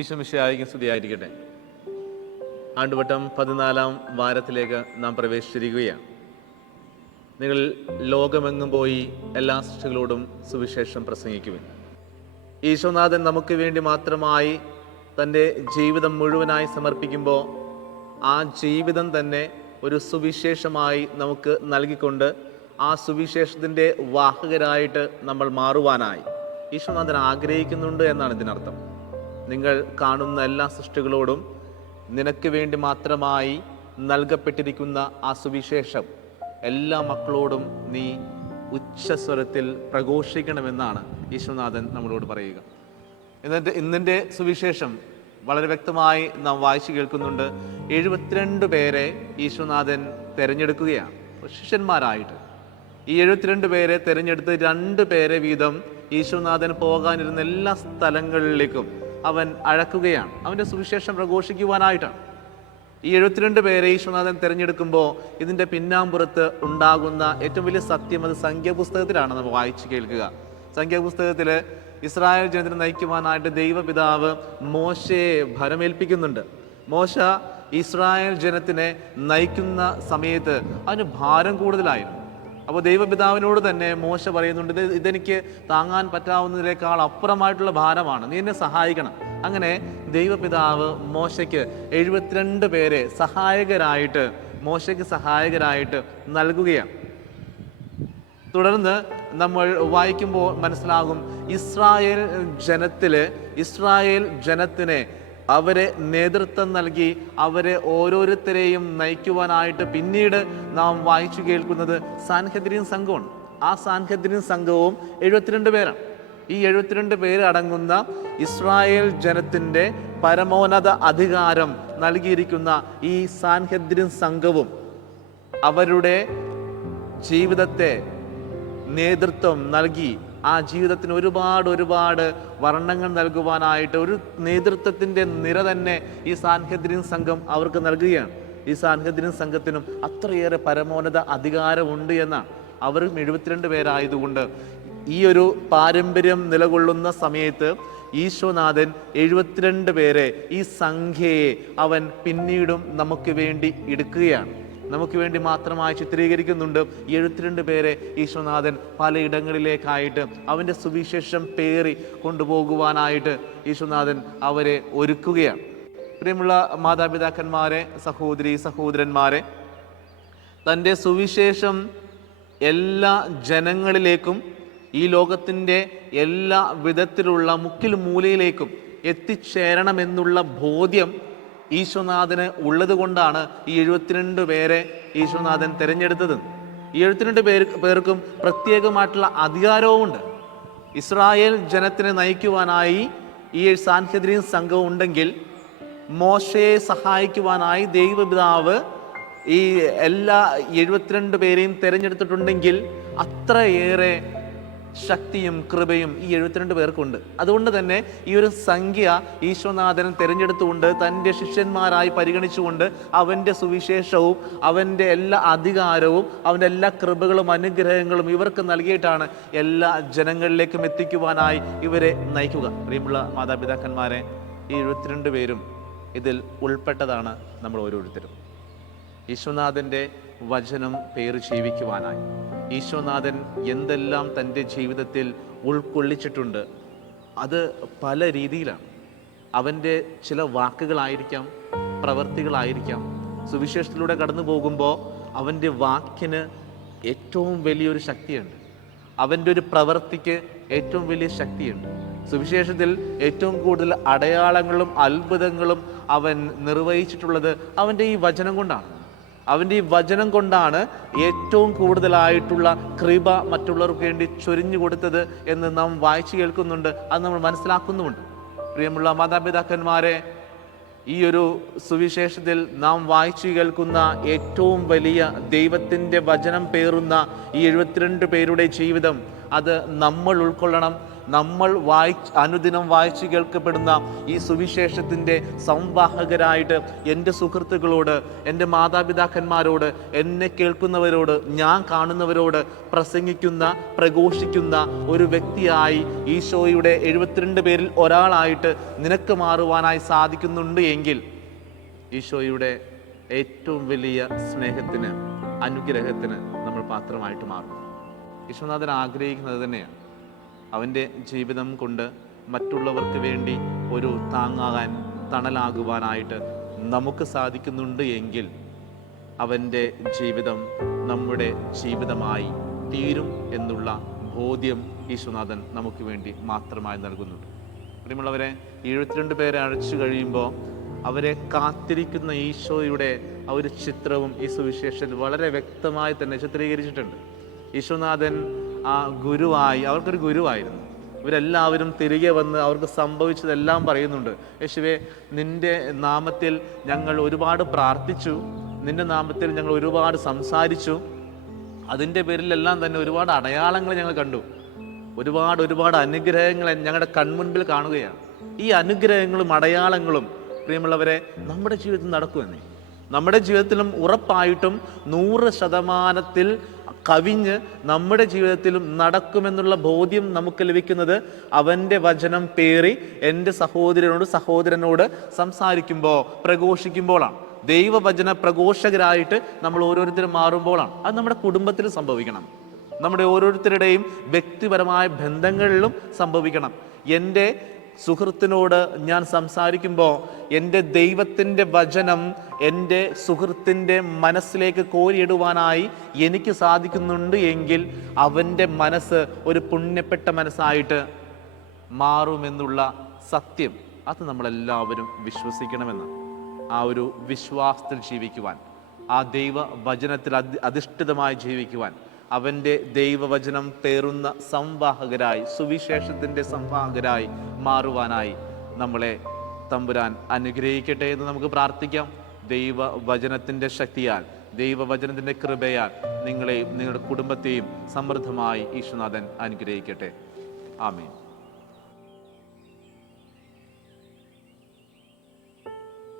ഈശോ മിശിഹായ്ക്ക് സ്തുതിയായിരിക്കട്ടെ. ആണ്ടുവട്ടം 14-ാം വാരത്തിലേക്ക് നാം പ്രവേശിച്ചിരിക്കുകയാണ്. നിങ്ങൾ ലോകമെങ്ങും പോയി എല്ലാ സൃഷ്ടികളോടും സുവിശേഷം പ്രസംഗിക്കുവിൻ. ഈശോനാഥൻ നമുക്ക് വേണ്ടി മാത്രമായി തൻ്റെ ജീവിതം മുഴുവനായി സമർപ്പിക്കുമ്പോൾ ആ ജീവിതം തന്നെ ഒരു സുവിശേഷമായി നമുക്ക് നൽകിക്കൊണ്ട് ആ സുവിശേഷത്തിൻ്റെ വാഹകരായിട്ട് നമ്മൾ മാറുവാനായി ഈശോനാഥൻ ആഗ്രഹിക്കുന്നുണ്ട് എന്നാണ് ഇതിനർത്ഥം. നിങ്ങൾ കാണുന്ന എല്ലാ സൃഷ്ടികളോടും നിനക്ക് വേണ്ടി മാത്രമായി നൽകപ്പെട്ടിരിക്കുന്ന ആ സുവിശേഷം എല്ലാ മക്കളോടും നീ ഉച്ചസ്വരത്തിൽ പ്രഘോഷിക്കണമെന്നാണ് ഈശോനാഥൻ നമ്മളോട് പറയുക. എന്നിട്ട് ഇന്നിൻ്റെ സുവിശേഷം വളരെ വ്യക്തമായി നാം വായിച്ചു കേൾക്കുന്നുണ്ട്. 72 പേരെ ഈശോനാഥൻ തിരഞ്ഞെടുക്കുകയാണ് ശിഷ്യന്മാരായിട്ട്. ഈ 72 പേരെ തിരഞ്ഞെടുത്ത് 2 പേരെ വീതം ഈശോനാഥൻ പോകാനിരുന്ന എല്ലാ സ്ഥലങ്ങളിലേക്കും അവൻ അഴക്കുകയാണ്, അവൻ്റെ സുവിശേഷം പ്രഘോഷിക്കുവാനായിട്ടാണ്. ഈ 72 പേരെ ഈശോനാഥൻ തിരഞ്ഞെടുക്കുമ്പോൾ ഇതിൻ്റെ പിന്നാമ്പുറത്ത് ഉണ്ടാകുന്ന ഏറ്റവും വലിയ സത്യം അത് സംഖ്യാപുസ്തകത്തിലാണ് നമ്മൾ വായിച്ചു കേൾക്കുക. സംഖ്യാപുസ്തകത്തിൽ ഇസ്രായേൽ ജനത്തിനെ നയിക്കുവാനായിട്ട് ദൈവപിതാവ് മോശയെ ഭരമേൽപ്പിക്കുന്നുണ്ട്. മോശ ഇസ്രായേൽ ജനത്തിനെ നയിക്കുന്ന സമയത്ത് അതിന് ഭാരം കൂടുതലായിരുന്നു. അപ്പോൾ ദൈവപിതാവിനോട് തന്നെ മോശ പറയുന്നുണ്ട്, ഇതെനിക്ക് താങ്ങാൻ പറ്റാവുന്നതിനേക്കാൾ അപ്പുറമായിട്ടുള്ള ഭാരമാണ്, നീ എന്നെ സഹായിക്കണം. അങ്ങനെ ദൈവപിതാവ് മോശയ്ക്ക് 72 പേരെ മോശയ്ക്ക് സഹായകരായിട്ട് നൽകുകയാണ്. തുടർന്ന് നമ്മൾ വായിക്കുമ്പോൾ മനസ്സിലാകും, ഇസ്രായേൽ ജനത്തിനെ അവരെ നേതൃത്വം നൽകി അവരെ ഓരോരുത്തരെയും നയിക്കുവാനായിട്ട് പിന്നീട് നാം വായിച്ചു കേൾക്കുന്നത് സാൻഹെദ്രിൻ സംഘമാണ്. ആ സാൻഹെദ്രിൻ സംഘവും 72 പേരാണ്. ഈ 72 പേര് അടങ്ങുന്ന ഇസ്രായേൽ ജനത്തിൻ്റെ പരമോന്നത അധികാരം നൽകിയിരിക്കുന്ന ഈ സാൻഹെദ്രിൻ സംഘവും അവരുടെ ജീവിതത്തെ നേതൃത്വം നൽകി ആ ജീവിതത്തിന് ഒരുപാട് വർണ്ണങ്ങൾ നൽകുവാനായിട്ട് ഒരു നേതൃത്വത്തിൻ്റെ നിര തന്നെ ഈ സാൻഹെദ്രിൻ സംഘം അവർക്ക് നൽകുകയാണ്. ഈ സാൻഹെദ്രിൻ സംഘത്തിനും അത്രയേറെ പരമോന്നത അധികാരമുണ്ട് എന്നാണ്. അവരും 72 പേരായതുകൊണ്ട് ഈ ഒരു പാരമ്പര്യം നിലകൊള്ളുന്ന സമയത്ത് ഈശോനാഥൻ 72 പേരെ, ഈ സംഖ്യയെ അവൻ പിന്നീടും നമുക്ക് വേണ്ടി എടുക്കുകയാണ്, നമുക്ക് വേണ്ടി മാത്രമായി ചിത്രീകരിക്കുന്നുണ്ട്. 72 പേരെ ഈശോനാഥൻ പലയിടങ്ങളിലേക്കായിട്ട് അവൻ്റെ സുവിശേഷം പേറി കൊണ്ടുപോകുവാനായിട്ട് ഈശോനാഥൻ അവരെ ഒരുക്കുകയാണ്. പ്രിയമുള്ള മാതാപിതാക്കന്മാരെ, സഹോദരന്മാരെ, തൻ്റെ സുവിശേഷം എല്ലാ ജനങ്ങളിലേക്കും ഈ ലോകത്തിൻ്റെ എല്ലാ വിധത്തിലുള്ള മുക്കിൽ മൂലയിലേക്കും എത്തിച്ചേരണമെന്നുള്ള ബോധ്യം ഈശോനാഥന് ഉള്ളത് കൊണ്ടാണ് ഈ 72 പേരെ ഈശോനാഥൻ തിരഞ്ഞെടുത്തത്. ഈ 72 പേർക്കും പ്രത്യേകമായിട്ടുള്ള അധികാരവുമുണ്ട്. ഇസ്രായേൽ ജനത്തിനെ നയിക്കുവാനായി ഈ സാൻഹെദ്രിൻ സംഘം ഉണ്ടെങ്കിൽ മോശയെ സഹായിക്കുവാനായി ദൈവപിതാവ് ഈ എല്ലാ 72 പേരെയും തിരഞ്ഞെടുത്തിട്ടുണ്ടെങ്കിൽ അത്രയേറെ ശക്തിയും കൃപയും ഈ 72 പേർക്കുണ്ട്. അതുകൊണ്ട് തന്നെ ഈ ഒരു സംഖ്യ ഈശോനാഥൻ തിരഞ്ഞെടുത്തുകൊണ്ട് തൻ്റെ ശിഷ്യന്മാരായി പരിഗണിച്ചുകൊണ്ട് അവൻ്റെ സുവിശേഷവും അവൻ്റെ എല്ലാ അധികാരവും അവൻ്റെ എല്ലാ കൃപകളും അനുഗ്രഹങ്ങളും ഇവർക്ക് നൽകിയിട്ടാണ് എല്ലാ ജനങ്ങളിലേക്കും എത്തിക്കുവാനായി ഇവരെ നയിക്കുക. പ്രിയമുള്ള മാതാപിതാക്കന്മാരെ, ഈ 72 പേരും ഇതിൽ ഉൾപ്പെട്ടതാണ് നമ്മൾ ഓരോരുത്തരും. ഈശോനാഥൻ്റെ വചനം പേര് ജീവിക്കുവാനായി ഈശോനാഥൻ എന്തെല്ലാം തൻ്റെ ജീവിതത്തിൽ ഉൾക്കൊള്ളിച്ചിട്ടുണ്ട് അത് പല രീതിയിലാണ്. അവൻ്റെ ചില വാക്കുകളായിരിക്കാം, പ്രവർത്തികളായിരിക്കാം. സുവിശേഷത്തിലൂടെ കടന്നു പോകുമ്പോൾ അവൻ്റെ വാക്കിന് ഏറ്റവും വലിയൊരു ശക്തിയുണ്ട്, അവൻ്റെ ഒരു പ്രവൃത്തിക്ക് ഏറ്റവും വലിയ ശക്തിയുണ്ട്. സുവിശേഷത്തിൽ ഏറ്റവും കൂടുതൽ അടയാളങ്ങളും അത്ഭുതങ്ങളും അവൻ നിർവഹിച്ചിട്ടുള്ളത് അവൻ്റെ ഈ വചനം കൊണ്ടാണ്. അവൻ്റെ ഈ വചനം കൊണ്ടാണ് ഏറ്റവും കൂടുതലായിട്ടുള്ള കൃപ മറ്റുള്ളവർക്ക് വേണ്ടി ചൊരിഞ്ഞു കൊടുത്തത് എന്ന് നാം വായിച്ചു കേൾക്കുന്നുണ്ട്, അത് നമ്മൾ മനസ്സിലാക്കുന്നുമുണ്ട്. പ്രിയമുള്ള മാതാപിതാക്കന്മാരെ, ഈ ഒരു സുവിശേഷത്തിൽ നാം വായിച്ചു കേൾക്കുന്ന ഏറ്റവും വലിയ ദൈവത്തിൻ്റെ വചനം പേറുന്ന ഈ 72 പേരുടെ ജീവിതം അത് നമ്മൾ ഉൾക്കൊള്ളണം, നമ്മൾ അനുദിനം വായിച്ചു കേൾക്കപ്പെടുന്ന ഈ സുവിശേഷത്തിൻ്റെ സംവാഹകരായിട്ട് എൻ്റെ സുഹൃത്തുക്കളോട്, എൻ്റെ മാതാപിതാക്കന്മാരോട്, എന്നെ കേൾക്കുന്നവരോട്, ഞാൻ കാണുന്നവരോട് പ്രഘോഷിക്കുന്ന ഒരു വ്യക്തിയായി ഈശോയുടെ 72 പേരിൽ ഒരാളായിട്ട് നിനക്ക് മാറുവാനായി സാധിക്കുന്നുണ്ട് എങ്കിൽ ഈശോയുടെ ഏറ്റവും വലിയ സ്നേഹത്തിന്, അനുഗ്രഹത്തിന് നമ്മൾ പാത്രമായിട്ട് മാറും. ഈശോനാഥൻ ആഗ്രഹിക്കുന്നത് തന്നെയാണ്. അവൻ്റെ ജീവിതം കൊണ്ട് മറ്റുള്ളവർക്ക് വേണ്ടി ഒരു താങ്ങാകാൻ, തണലാകുവാനായിട്ട് നമുക്ക് സാധിക്കുന്നുണ്ട് എങ്കിൽ അവൻ്റെ ജീവിതം നമ്മുടെ ജീവിതമായി തീരും എന്നുള്ള ബോധ്യം ഈശോനാഥൻ നമുക്ക് വേണ്ടി മാത്രമായി നൽകുന്നുണ്ട്. പ്രിയമുള്ളവരെ, 72 പേരെ അഴച്ചു കഴിയുമ്പോൾ അവരെ കാത്തിരിക്കുന്ന ഈശോയുടെ ആ ഒരു ചിത്രവും ഈ സുവിശേഷത്തിൽ വളരെ വ്യക്തമായി തന്നെ ചിത്രീകരിച്ചിട്ടുണ്ട്. ഈശോനാഥൻ ആ ഗുരുവായി, അവർക്കൊരു ഗുരുവായിരുന്നു. ഇവരെല്ലാവരും തിരികെ വന്ന് അവർക്ക് സംഭവിച്ചതെല്ലാം പറയുന്നുണ്ട്. യേശുവേ, നിൻ്റെ നാമത്തിൽ ഞങ്ങൾ ഒരുപാട് പ്രാർത്ഥിച്ചു, നിൻ്റെ നാമത്തിൽ ഞങ്ങൾ ഒരുപാട് സംസാരിച്ചു, അതിൻ്റെ പേരിലെല്ലാം തന്നെ ഒരുപാട് അടയാളങ്ങൾ ഞങ്ങൾ കണ്ടു, ഒരുപാട് അനുഗ്രഹങ്ങൾ ഞങ്ങളുടെ കൺമുൻപിൽ കാണുകയാണ്. ഈ അനുഗ്രഹങ്ങളും അടയാളങ്ങളും പ്രിയമുള്ളവരെ നമ്മുടെ ജീവിതത്തിൽ നടക്കുമെന്നേ. നമ്മുടെ ജീവിതത്തിലും ഉറപ്പായിട്ടും 100% കവിഞ്ഞ് നമ്മുടെ ജീവിതത്തിലും നടക്കുമെന്നുള്ള ബോധ്യം നമുക്ക് ലഭിക്കുന്നത് അവൻ്റെ വചനം പേറി എൻ്റെ സഹോദരനോട് സംസാരിക്കുമ്പോൾ, പ്രഘോഷിക്കുമ്പോഴാണ്. ദൈവവചന പ്രഘോഷകരായിട്ട് നമ്മൾ ഓരോരുത്തരും മാറുമ്പോഴാണ്. അത് നമ്മുടെ കുടുംബത്തിൽ സംഭവിക്കണം, നമ്മുടെ ഓരോരുത്തരുടെയും വ്യക്തിപരമായ ബന്ധങ്ങളിലും സംഭവിക്കണം. എൻ്റെ സുഹൃത്തിനോട് ഞാൻ സംസാരിക്കുമ്പോൾ എൻ്റെ ദൈവത്തിൻ്റെ വചനം എൻ്റെ സുഹൃത്തിൻ്റെ മനസ്സിലേക്ക് കോരിയിടുവാനായി എനിക്ക് സാധിക്കുന്നുണ്ട് എങ്കിൽ അവൻ്റെ മനസ്സ് ഒരു പുണ്യപ്പെട്ട മനസ്സായിട്ട് മാറുമെന്നുള്ള സത്യം അത് നമ്മളെല്ലാവരും വിശ്വസിക്കണമെന്ന്. ആ ഒരു വിശ്വാസത്തിൽ ജീവിക്കുവാൻ, ആ ദൈവ വചനത്തിൽ അധിഷ്ഠിതമായി ജീവിക്കുവാൻ, അവൻ്റെ ദൈവവചനം പേറുന്ന സംവാഹകരായി, സുവിശേഷത്തിൻ്റെ സംവാഹകരായി മാറുവാനായി നമ്മളെ തമ്പുരാൻ അനുഗ്രഹിക്കട്ടെ എന്ന് നമുക്ക് പ്രാർത്ഥിക്കാം. ദൈവവചനത്തിൻ്റെ ശക്തിയാൽ, ദൈവവചനത്തിൻ്റെ കൃപയാൽ നിങ്ങളെയും നിങ്ങളുടെ കുടുംബത്തെയും സമൃദ്ധമായി ഈശോനാഥൻ അനുഗ്രഹിക്കട്ടെ. ആമേൻ.